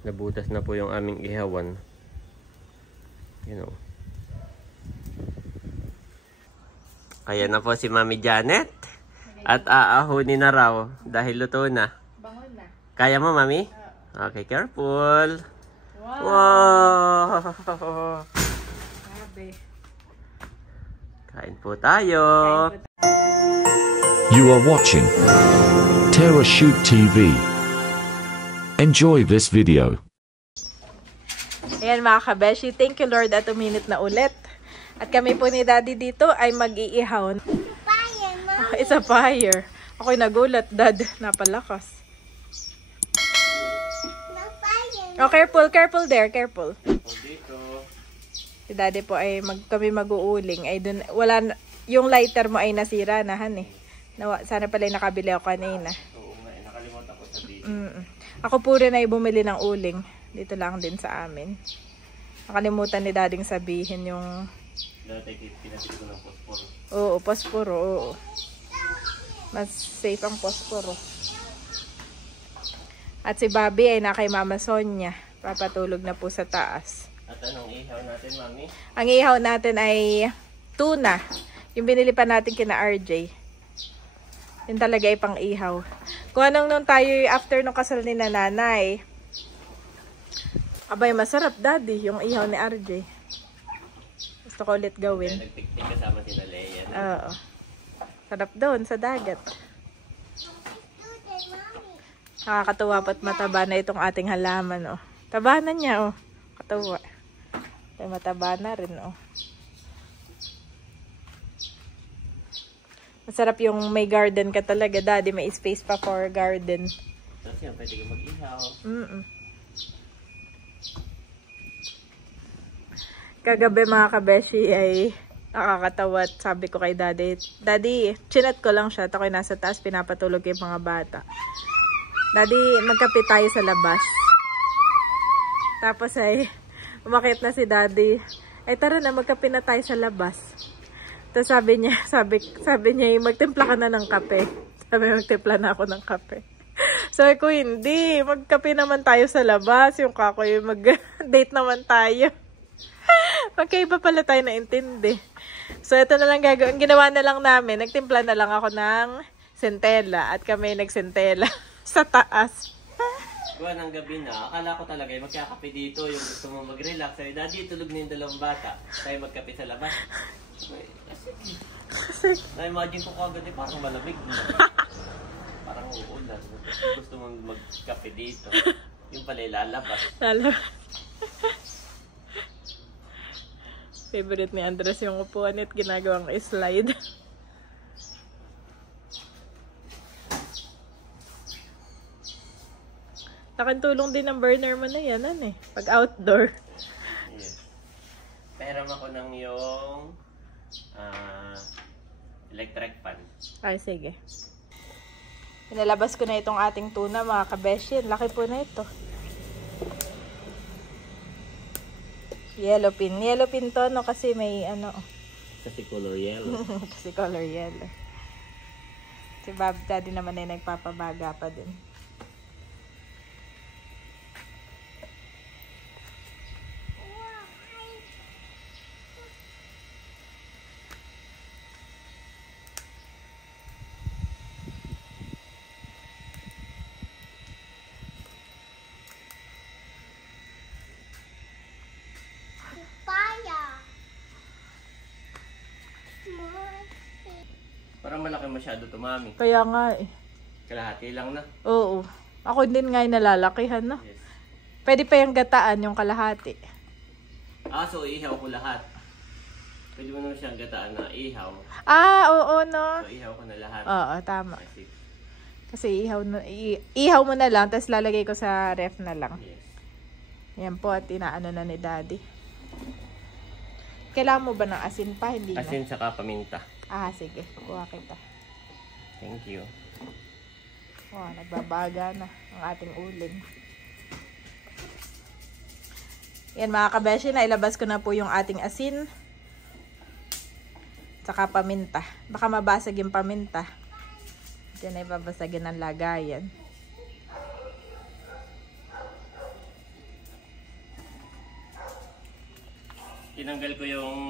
Nabutas na po yung aming ihawan. You know. Ayan na po si Mami Janet. At aahunin na raw dahil luto na. Bangon na. Kaya mo, Mami? Okay, careful. Wow! Wow! Grabe. Kain po tayo. You are watching Terra Shoot TV. Enjoy this video. Ayan mga kabeshi, thank you Lord at uminit na ulit. At kami po ni Daddy dito ay mag-iihaw. It's a fire. Ako'y nagulat, Dad. Napalakas. Oh, careful, careful there, careful. Si Daddy po ay kami mag-uuling. Ay dun, wala, yung lighter mo ay nasira na, han eh. Sana pala nakabili ako kanina. Oo nga, nakalimutan ko sabihin. Ako po rin ay bumili ng uling. Dito lang din sa amin. Nakalimutan ni Dading sabihin yung... Dati pinatid ko ng posporo. Oo, posporo, oo. Mas safe ang posporo. At si Bobby ay na kay Mama Sonia. Papatulog na po sa taas. At anong ihaw natin, Mami? Ang ihaw natin ay tuna. Yung binili pa natin kina RJ. Yun talaga ay pang ihaw. Kung anong nung tayo after nung kasal ni nanay. Abay, masarap Daddy yung ihaw ni RJ. Gusto ko ulit gawin. Nagpiktik kasama si Leia. Oo. Sarap doon sa dagat. Nakakatuwa pa't mataba na itong ating halaman. Oh. Taba na niya. Oh. Katuwa. Ay, mataba na rin. Oh. Masarap yung may garden ka talaga, Daddy. May space pa for garden. Tapos yan, pwede kang mag-ihaw. Kagabi mga kabeshi ay nakakatawa. Sabi ko kay Daddy, Daddy, chinat ko lang siya. Ako'y nasa taas, pinapatulog yung mga bata. Daddy, magkape tayo sa labas. Tapos ay, umakit na si Daddy. Ay tara na, magkape na tayo sa labas. Tapos sabi niya, magtimpla ka na ng kape. Sabi, magtimpla na ako ng kape. Sabi ko, hindi. Magkape naman tayo sa labas. Yung kakoy, mag-date naman tayo. Magkaiba pala tayo naintindi. So, ito na lang gagawin. Ginawa na lang namin. Nagtimpla na lang ako ng sentela. At kami nagsentela sa taas. Kuha ng gabi na, akala ko talaga magkakape dito. Yung gusto mo mag-relax. Sabi, Daddy, tulog na yung dalawang bata. Tayo magkape sa labas. Na-imagine ko kagad parang malamig na. Parang uulan. Gusto mong magkape dito. Yung pala ilalabas. Favorite ni Andres yung upuan at ginagawang slide. Nakantulong din ang burner mo na yan, ano eh. Pag outdoor. Yes. Pero ako ng yung electric fan. Ay, sige. Pinalabas ko na itong ating tuna, mga kabeshi. Laki po na ito. Yellow pin. Yellow pin to, no? Kasi may ano. Kasi color yellow. Kasi color yellow. Si Daddy naman ay nagpapabaga pa din. Parang malaki masyado to, Mami. Kaya nga eh. Kalahati lang na. Oo. Ako din nga yung nalalakihan na. Yes. Pwede pa yung gataan, yung kalahati. So ihaw ko lahat. Pwede mo naman siyang gataan na ihaw. Oo no. So ihaw ko na lahat. Oo, tama. Kasi ihaw mo na lang, tapos lalagay ko sa ref na lang. Yes. Yan po, at inaano na ni Daddy. Kailangan mo ba ng asin pa? Hindi na. Asin saka paminta. Sige. Kuha kita. Thank you. Nagbabaga na ang ating uling. Yan mga kabeshi, na ilabas ko na po yung ating asin. Saka paminta. Baka mabasag yung paminta. Diyan ay babasagin ng lagayan. tinanggal ko yung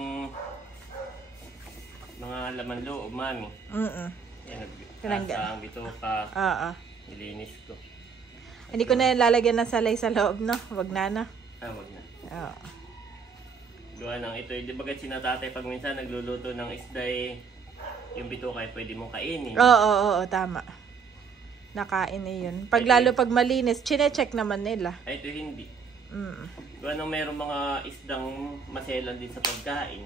mga laman loob, mami. Yan, Tinanggal. ang bituka, Oo. nilinis ko. Hindi ko na lalagyan ng salay sa loob, no? Wag na, no? Wag na. Oo. Gawa ng ito, di ba si natatay pag minsan nagluluto ng isda yung bituka ay pwede mong kainin. Oo, tama. Nakain na yun. Lalo pag malinis, chine-check naman nila. Ay, ito hindi. Gawa ng mayroong mga isdang maselan din sa pagkain.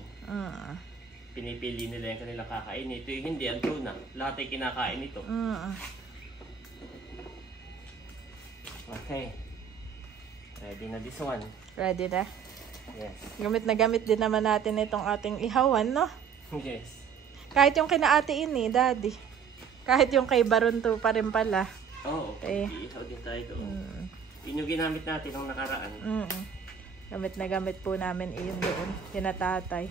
Pinipili nila yung kanilang kakain. Ito yung hindi, ang tuna. Lahat ay kinakain ito. Okay. Ready na this one. Ready na? Yes. Gamit na gamit din naman natin itong ating ihawan, no? Yes. Kahit yung kinaatiin ni Daddy. Kahit yung kay Barunto pa rin pala. Oo, okay. Iihaw din tayo doon. Yun yung ginamit natin nung nakaraan. Gamit na gamit po namin iyon doon. Kinatatay.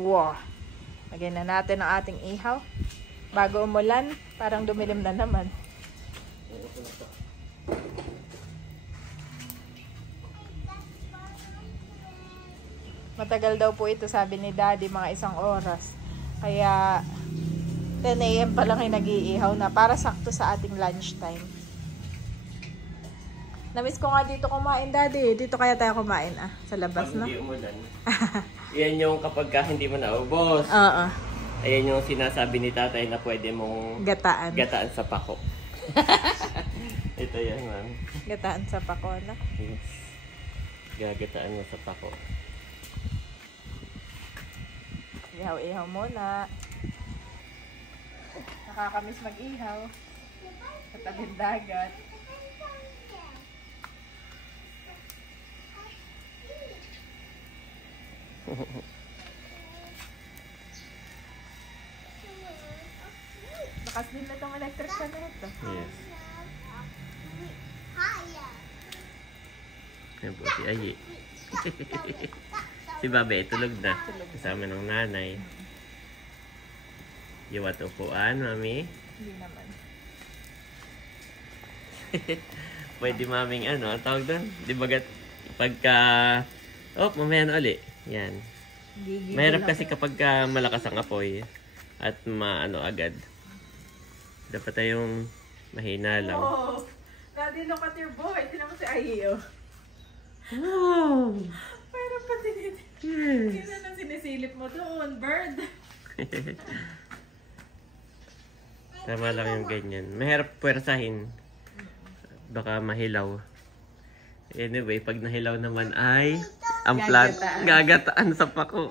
Wow! Lagyan na natin ang ating ihaw. Bago umulan, parang dumilim na naman. Matagal daw po ito, sabi ni Daddy, mga 1 oras. Kaya 10 AM pa lang ay nag-iihaw na para sakto sa ating lunchtime. Namiss ko nga dito kumain, Daddy. Dito kaya tayo kumain sa labas, no? Pag hindi umulan. Yan yung kapag hindi mo naubos. Oo. Ayan yung sinasabi ni tatay na pwede mong gataan sa pako. Ito yan, ma'am. Gataan sa pako, no? Yes. Gagataan mo sa pako. Ihaw-ihaw muna. Nakakamiss mag-ihaw. Sa tabing dagat. Bakas din na itong electric fan na ito. Yes. Yan po si Ayi. Si Babe tulog na. Kasama ng nanay. Iwat upuan, mami. Hindi naman. Pwede maming ang tawag doon? Di ba pagka... mamaya na uli. Yan. Mahirap kasi kapag malakas ang apoy at agad. Dapat tayong mahina lang. Oh, Daddy, look at your boy. Tignan mo si Ayi, oh. Wow! Mayroon pa din. Yes. Sino nang sinisilip mo doon? Bird. Tama lang yung ganyan. Mahirap pwersahin. Baka mahilaw. Anyway, pag nahilaw naman ay ang plan gagataan sa pako.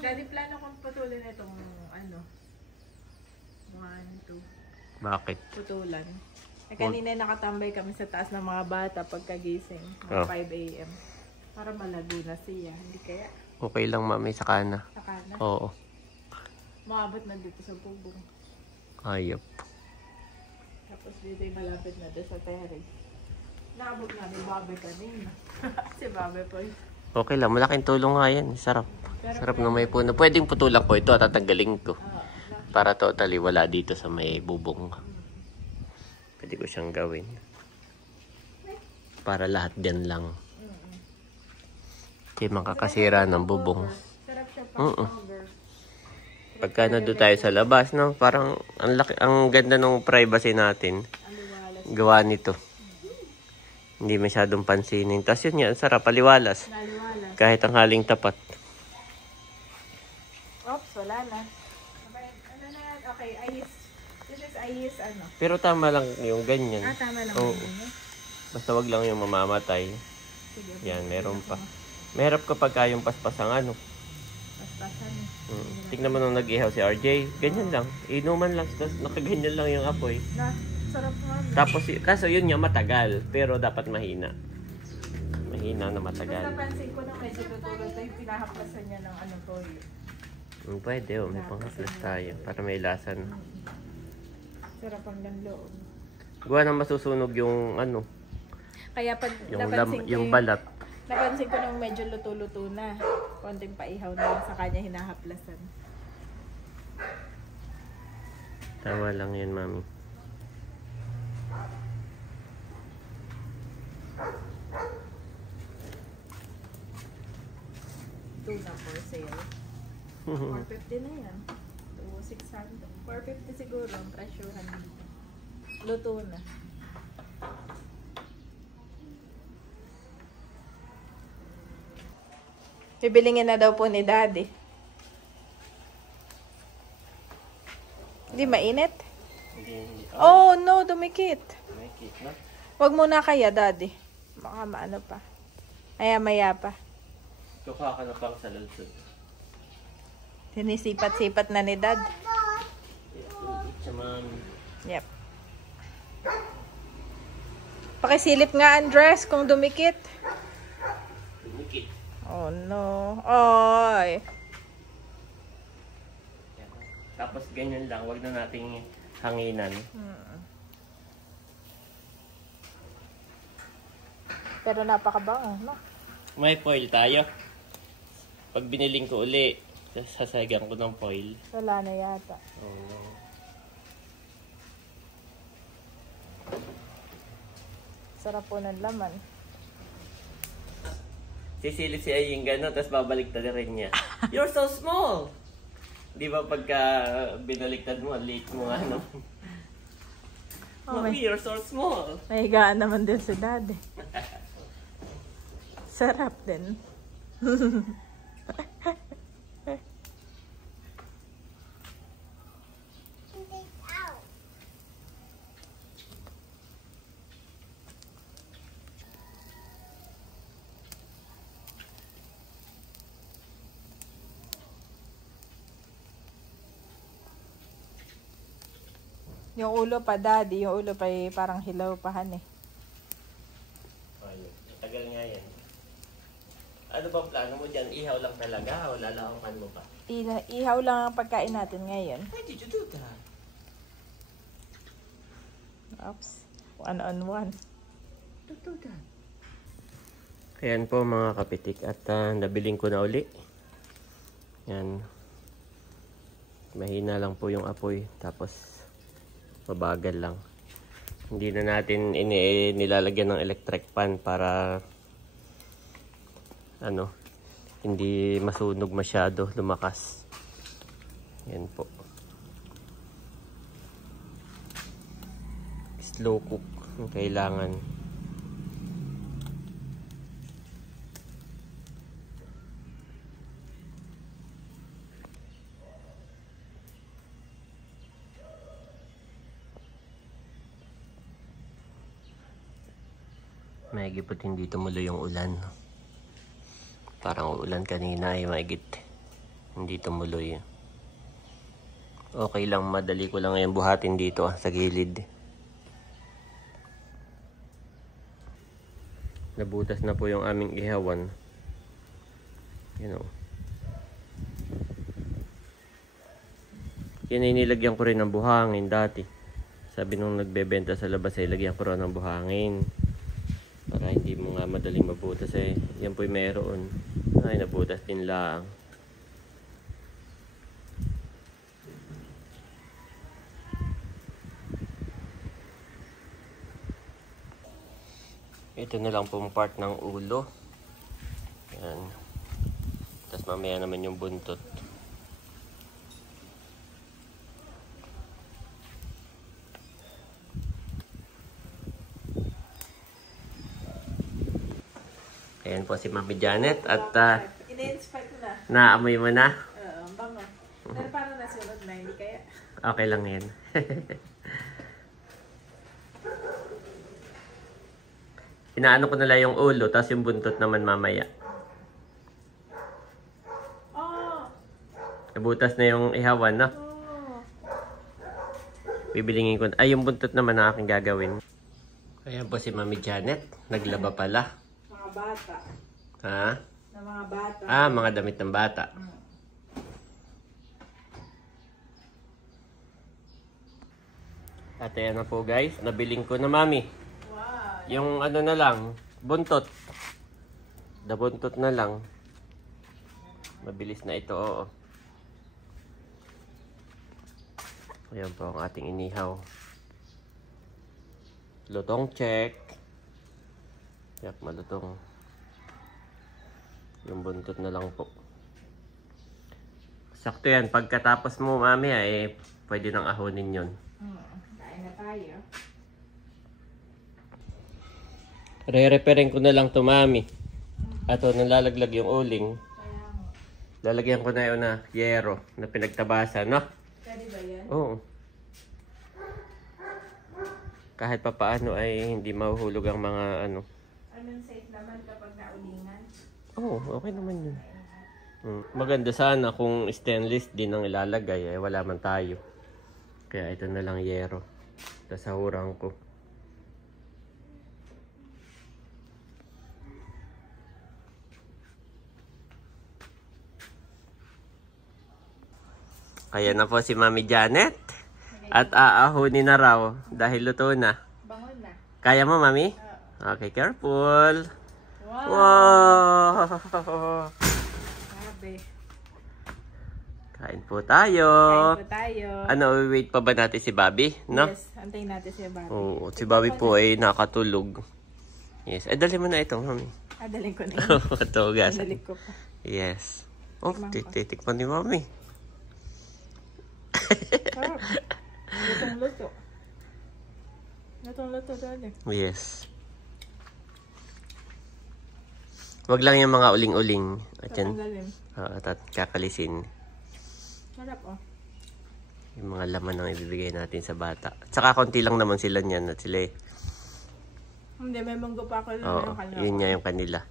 Daddy, plano kong putulin na itong 1, 2. Bakit? Putulan. Kanina nakatambay kami sa taas ng mga bata pagkagising. Mga 5 AM. Para malago na siya. Hindi kaya? Okay lang, mami, saka na. Saka na? Oo. Maabot na dito sa bubong. Ayop. Tapos dito yung malapit na doon sa terrace. Naabot namin Babe kanina. Si Babe po. Okay lang, malaking tulong nga yan. Sarap. Sarap na may puno. Pwedeng putulan ko ito at tatanggalin ko. Para totally wala dito sa may bubong. Pwede ko siyang gawin. Para lahat din lang. Hindi makakasira ng bubong. Sarap siya pa. Pagka nandun tayo sa labas, no? Parang ang ganda ng privacy natin. Gawa nito. Hindi masyadong pansinin. Tapos yun yan, sarap, paliwalas. Kahit ang haling tapat. Oops, wala na. Okay, ayos. This is ayos, Pero tama lang yung ganyan. Tama lang. Oo. Basta wag lang yung mamamatay. Sige. Yan, meron pa. Mahirap kapag yung paspas ang Paspasan. Tignan mo nung nag-ihaw si RJ. Ganyan lang. Inuman lang. Tapos nakaganyan lang yung apoy. Sarap nga. Tapos, kaso yun nga matagal. Pero dapat mahina. Mahina na matagal. Basta pansin ko na medyo tutulog tayo. Pinahaplasan niya ng toyo. Pwede, may panghaplas tayo. Para may lasan. Sarap hanggang loob. Gawa na masusunog yung Kaya pag yung napansin ko yung balat. Napansin ko nung medyo luto-luto na. Konting paihaw na sa kanya hinahaplasan. Tama lang yun, Mami. Tuna for sale. 450 na yan. 600. 450 siguro ang presyuhan dito. Luto na. Bibilingin na daw po ni Daddy. Hindi mainit? Hindi. Oh no, dumikit. May cake na. Wag muna kaya, Daddy. Baka maano pa. Maya pa. Kukuha ka na pang sa lalsod. Sinisipat-sipat na ni Dad. Sa Mami. Yep. Pakisilip nga, Andres, kung dumikit. Dumikit. Oh no. Oy. Tapos ganyan lang, wag na nating hanginan. Pero napakabango, no? May foil tayo. Pag biniling ko uli, sasagang ko ng foil. Wala na yata. Oh. Sarap po ng laman. Sisilip si Aying gano'n, tapos babaliktad rin niya. You're so small! Di ba pagka binaliktad mo, late mo ano? Oh, Mami, you're so small! May higaan naman din si Daddy. Sarap din. Yung ulo pa, Daddy. Yung ulo pa parang hilaw pahan eh. Ayun, tagal nga yan. Ano ba plano mo dyan? Ihaw lang talaga o lalawakan mo pa? Ihaw lang ang pagkain natin ngayon. Why did you do that? Oops. 1 on 1. Don't do that. Ayan po mga kapitik at nabiling ko na uli. Yan. Mahina lang po yung apoy. Tapos mabagal lang. Hindi na natin nilalagyan ng electric pan para hindi masunog masyado, lumakas. Yan po. Slow cook ang kailangan. Maigipot hindi tumuloy yung ulan. Parang ulan kanina ay maigit. Hindi tumuloy. Okay lang, madali ko lang ngayon buhatin dito sa gilid. Nabutas na po yung aming ihawan. You know. Yan ay nilagyan ko rin ng buhangin dati. Sabi nung nagbebenta sa labas ay lagyan ko rin ng buhangin. Para hindi mo nga madaling mabutas eh. Yan po'y meron. Ay, nabutas din lang. Ito na lang pong part ng ulo. Yan. Tapos mamaya naman yung buntot. Ayan po si Mami Janet at Ina-inspect ko na. naamoy mo na. Oo, bango. Pero paano nasunod na? Hindi kaya? Okay lang yan. Inaano ko nila yung ulo, tapos yung buntot naman mamaya. Oh! Nabutas na yung ihawan, no? Oh! Bibilingin ko. Ay, yung buntot naman ang aking gagawin. Ayan po si Mami Janet. Naglaba pala. Mga bata. Ha? Na mga bata. Ah, mga damit ng bata. At ayan na po guys. Nabiling ko na Mami. Wow! Yung ano na lang, buntot. Dabuntot na lang. Mabilis na ito, oo. Ayan po ang ating inihaw. Lutong check. Yak, malutong. Yung buntot na lang po. Sakto yan. Pagkatapos mo, mami, pwede nang ahonin yun. Kain na tayo. Re-repairing ko na lang to, mami. Ato, nalalaglag yung uling. Lalagyan ko na yun na yero na pinagtabasan, no? Pwede ba yan? Oo. Kahit pa paano ay hindi mahuhulog ang mga ano. Anong safe naman kapag naulingan? Oo, okay naman yun. Maganda sana kung stainless din ang ilalagay, wala man tayo. Kaya ito na lang yero. Tasahurang ko. Kaya na po si Mami Janet. At aahunin na raw dahil luto na. Bangon na. Kaya mo, Mami? Okay, careful. Wow! Wow! Grabe. Kain po tayo. Kain po tayo. Ano, wait pa ba natin si Bobby? No? Yes, antayin natin si Bobby. Oo, si Bobby po ay nakatulog. Yes. Dali mo na ito, Mami. Daling ko na yun. Ito, gas. Daling ko pa. Yes. Oh, titikpan ni Mami. Sarap. Lutong-luto. Lutong-luto dali. Yes. Wag lang yung mga uling-uling. At yan, Tatanggalin. at kakalisin. Sarap oh. Yung mga laman ang ibibigay natin sa bata. Tsaka konti lang naman sila niyan at sila Hindi, may munggo pa ako. Oo, yun nga yung kanila.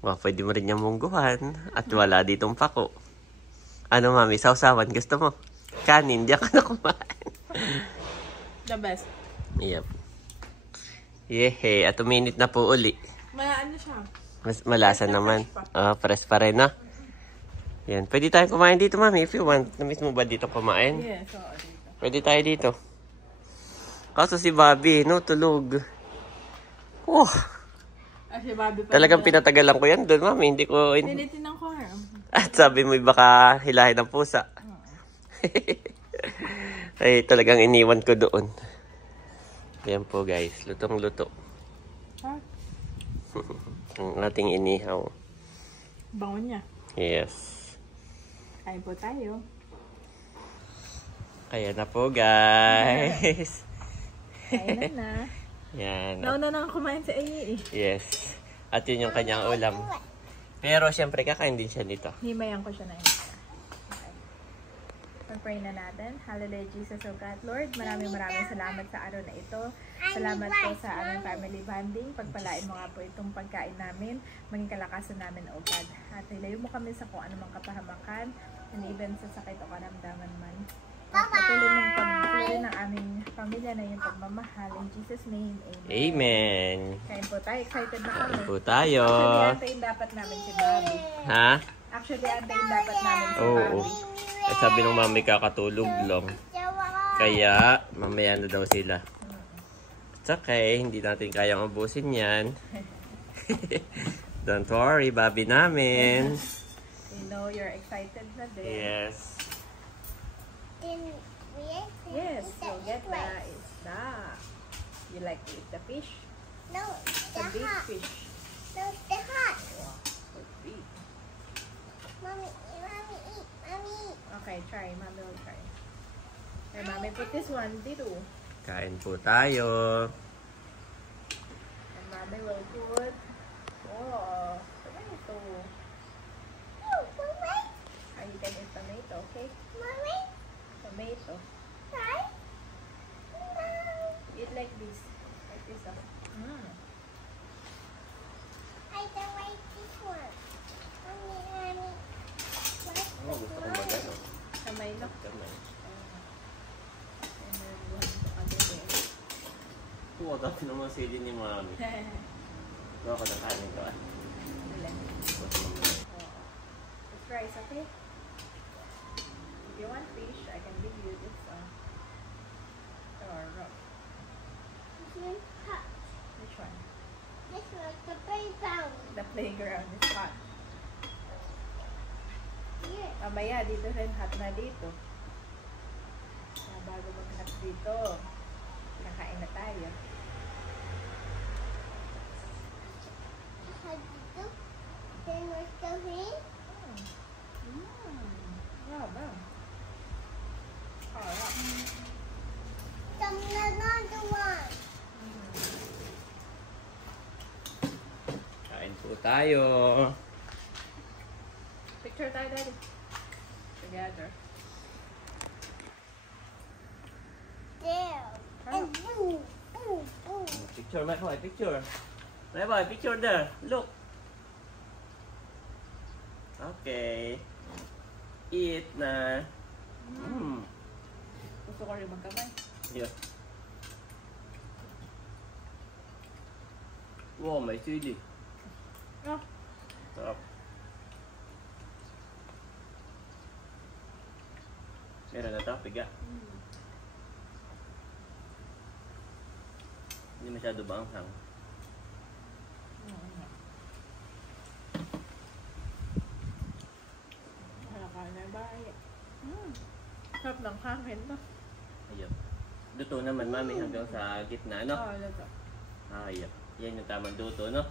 Wow, pwede mo rin yung mungguhan. At wala ditong pako. Ano, Mami? Sausawan. Gusto mo? Kanin. Diyan ka na kumain. The best. Yep. Yehe. At uminit na po uli. Ano siya? Mas malasa naman. Fresh pa rin, no? Yan. Pwede tayong kumain dito, Mami, if you want. Namiss mo ba dito kumain? Yes, oo, dito. Pwede tayo dito. Kaso si Bobby, no? Tulog. Oh, Si Bobby pa. talagang pinatagalan ko yan doon, Mami. Hindi ko... Tinitinang ko ha. At sabi mo, baka hilahin ng pusa. Ay, talagang iniwan ko doon. Ayan po, guys. Lutong-luto. Ha? Ang ating inihaw. Bango niya. Yes. Kain po tayo. Kaya na po, guys. Kain na. Yan. Nauna na kumain sa iyo eh. Yes. At yun yung kanyang ulam. Pero, syempre, kakain din siya nito. Himayan ko siya na yun. Okay. Pag-pray na natin. Hallelujah, Jesus, O God. Lord, maraming salamat sa araw na ito. Salamat po sa aming family bonding. Pagpalain mo nga po itong pagkain namin. Maging kalakasan namin, O God. At hilayo mo kami sa kung anumang kapahamakan. And even sa sakit o karamdaman man. At patuloy mong pagpatuloy ng aming pamilya na yung pagmamahal. In Jesus' name, Amen. Amen. Kain po tayo. Excited na Kain kami. po tayo. Actually, antayin dapat namin si Bobby. Ha? Actually, antayin dapat namin si Oo. Bobby. Ay, sabi ng mami kakatulog lang. Kaya, mamaya na daw sila. It's okay. Hindi natin kayang ubusin yan. Don't worry, Bobby namin. We know you're excited na din. Yes. Yes, you'll get the isda. You like to eat the fish? No, The big fish. No, the hot. Wow, so big. Mommy, eat. Mommy. Okay, try. Mommy will try. Okay, Mommy, put this one dito. Kain po tayo. And Mommy will put... Oh, tomato. Mommy. You can eat tomato, okay? Mommy. Tomato. Try. No. Eat like this. Like this, oh. I don't like this one. Mommy. Oh, gusto ko magano. Kamay na. Kamay. And then, buwan ko kami din. Huwag ako naman sili ni mami. Huwag ako ng kanin ko. It's rice, okay? If you want fish, I can give you this one. Or This one hot. which one? This one's the playground. The playground is hot. Here. Mamaya, dito rin hot na dito. Kaya bago mag-hot dito, kinakain na tayo. How dito? Then we're still here. Grabe. Harap. Some another one. Kain po tayo. Picture tayo, Daddy. Together. There. And boom, boom, boom. Picture, my boy, picture. My boy, picture there. Look. Okay. Eat na. Gusto ko rin magkamay. Yeah. Wow, may sili. Oh, Sarap. Meron na ito, piga. Hindi masyado ba ang hang? nakakain na ba? Sarap ng hangin, no? Ayun. Luto naman, mami, hanggang sa gitna, no? Oo, luto. Ayun. Yan yung tamang luto, no?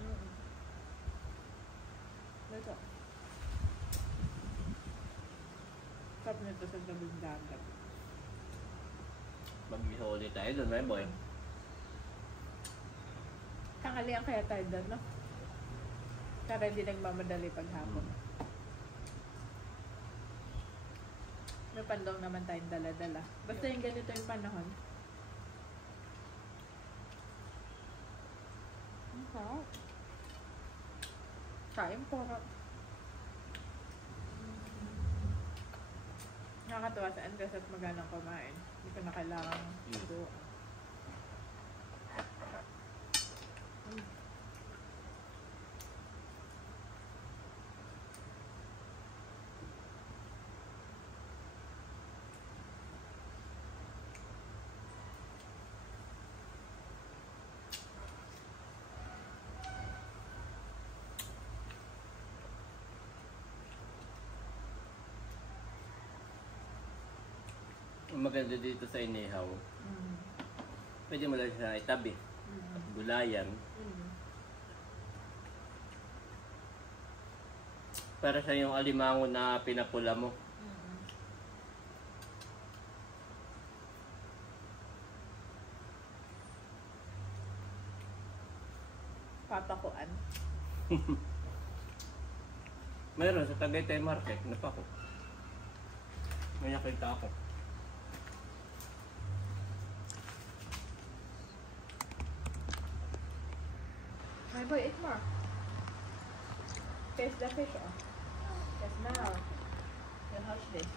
Luto. Sarap nito sa tabing dagat. Mag-iso ulit tayo doon, my boy. Tanghalian kaya tayo doon, no? Para hindi nagmamadali paghapon. May pandong naman tayong dala-dala. Basta yung ganito yung panahon. Ang sarap. Kain po. Nakakatuwa sa Andres at maganang kumain. Hindi ko na kailangan suruan. Ang maganda dito sa inihaw, pwede mo lang siya itabi. Gulayan. Para siya yung alimango na pinapula mo. Papakuan. Meron sa Tagaytay Market, napako. May nakita ako. My boy, eat more. Taste the fish, oh. Yes, now. You hush this.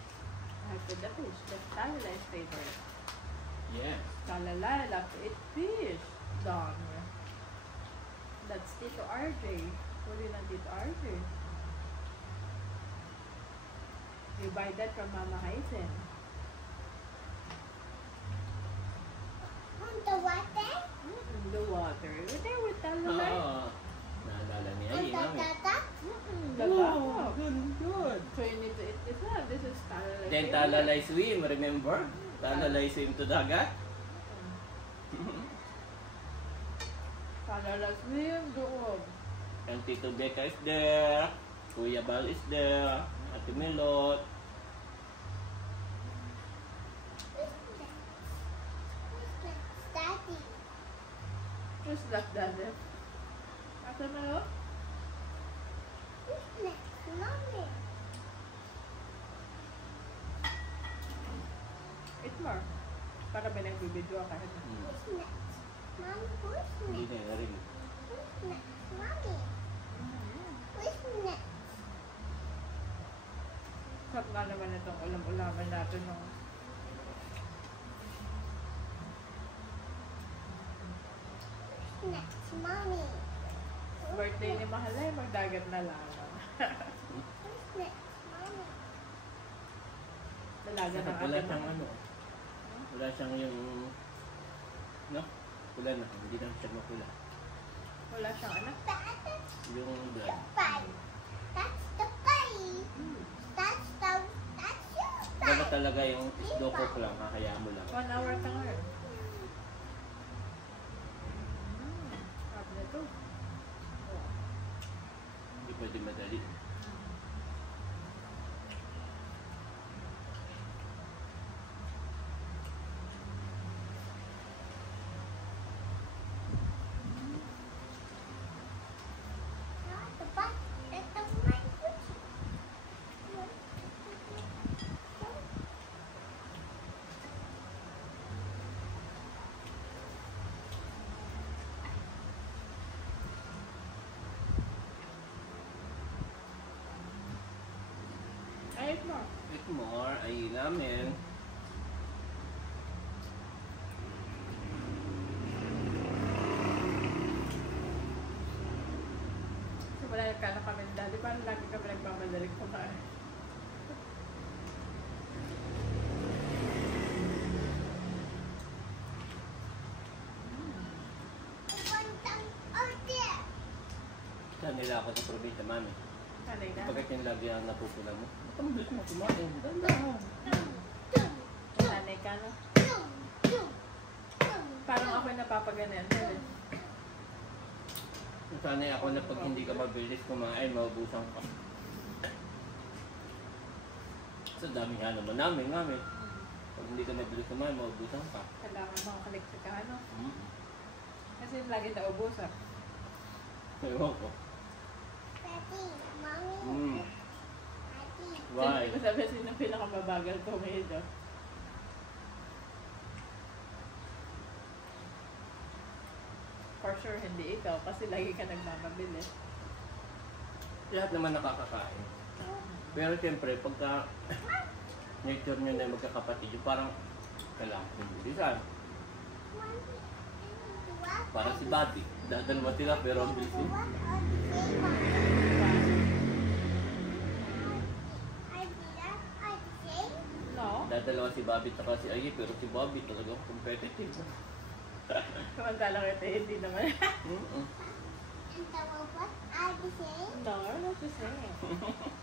I put the fish. That's Talala's favorite. Yes. Talala loves to eat fish. Don. That's Tito RJ. Huli lang Tito RJ. You buy that from Mama Hysen. Want the water? The water. You're there with Talala. Oo. Naalala niya. Want Ayun, the mami. tata? Good. So you need to eat this one. This is Talala. Then talalay swim, remember? Talalay swim to dagat. Talala swim doon. And Tito Becca is there. Kuya Bal is there. Ate Melot. Who's next? Daddy. Who's that, Daddy? Asa na yun? Who's next? Mommy. Eat more. Para may nagbibidyo ka. Who's next? Mommy, who's Hindi next? na rin. Who's next? Mommy. Who's next? Sarap nga naman itong ulam-ulaman natin. No? Who's next? Mommy. Birthday ni Mahalay, magdagat na lang. Who's next? Mommy. Dalaga ng Wala ating siyang ano. Wala siyang yung... No? Pula na. Hindi na siya mapula. Wala siyang ano. Yung blood. Pie. That's the pie. That's your Dapat pie. talaga yung slow cook lang, kakaya mo lang. 1 hour ka nga. Sabi na to. Hindi pwede madali. The pie. That's my cookie. Ayos mo. Eat more, ay namin. Kasi wala nagkano kami ng daddy. Parang lagi kami nagmamadaling kumain. Saan nila ako sa probinsya, mami? Sanay na. Pagkat yung lagi ang napupula mo, ba't ang bilis mo kumain? Dandahan. Sanay ka, no? Parang ako yung napapaganan. Sanay ako na pag hindi ka mabilis kumain, maubusan ka. Sa dami nga naman namin. Pag hindi ka mabilis kumain, maubusan ka. Kailangan makakalik ka, ano? Mm. Kasi lagi naubos, ah. Ewan ko. Daddy, mommy. Mm. Daddy. Why? Hindi ko sabi sino pinakamabagal kumain, no? For sure, hindi ikaw. Kasi lagi ka nagmamabili. Lahat naman nakakakain. Pero siyempre, pagka nature nyo na magkakapatid, yung parang kailangan kong bilisan. Parang si Buddy. Dadalawa sila pero ang bilis niya. No? Dadalawa si Bobby at si Ayi, pero si Bobby talagang competitive. Samantalang ito, hindi naman. Mm-mm. And the robots are the same. No, not the same.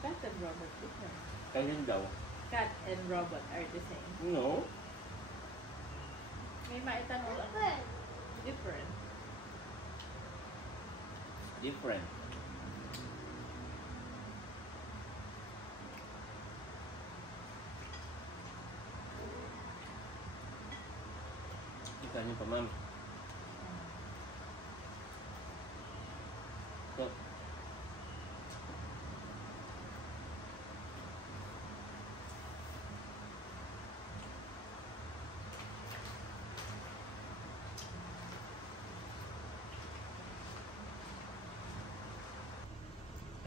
Cat and robot different. Ganyan daw. Cat and robot are the same. No? May maitanong lang. Different. Different. Different. Ikaw niyo pa, ma'am. So,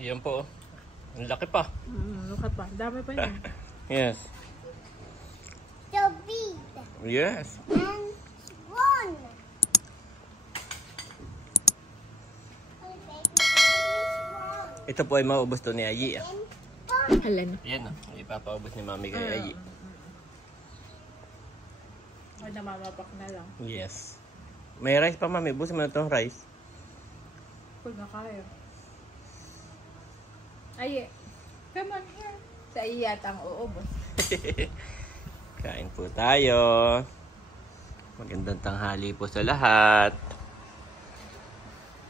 ayan po. Ang laki pa. Look at pa. Dami pa yun. Yes. The big Yes. and one. Ito po ay maubos to ni Ayi. And one. Halan. Yan ah. Ipapaubos ni Mami kay Ayi. O namamapak na lang. Yes. May rice pa, Mami. Ubusin mo na itong rice. Kung na kaya. Ay, come on here. Sa iyo yata ang uubos. Kain po tayo. Magandang tanghali po sa lahat.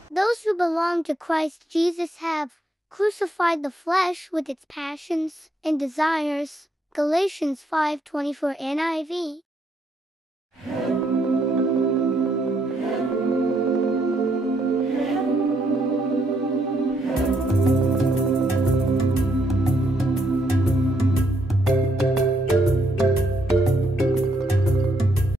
Those who belong to Christ Jesus have crucified the flesh with its passions and desires. Galatians 5:24 NIV.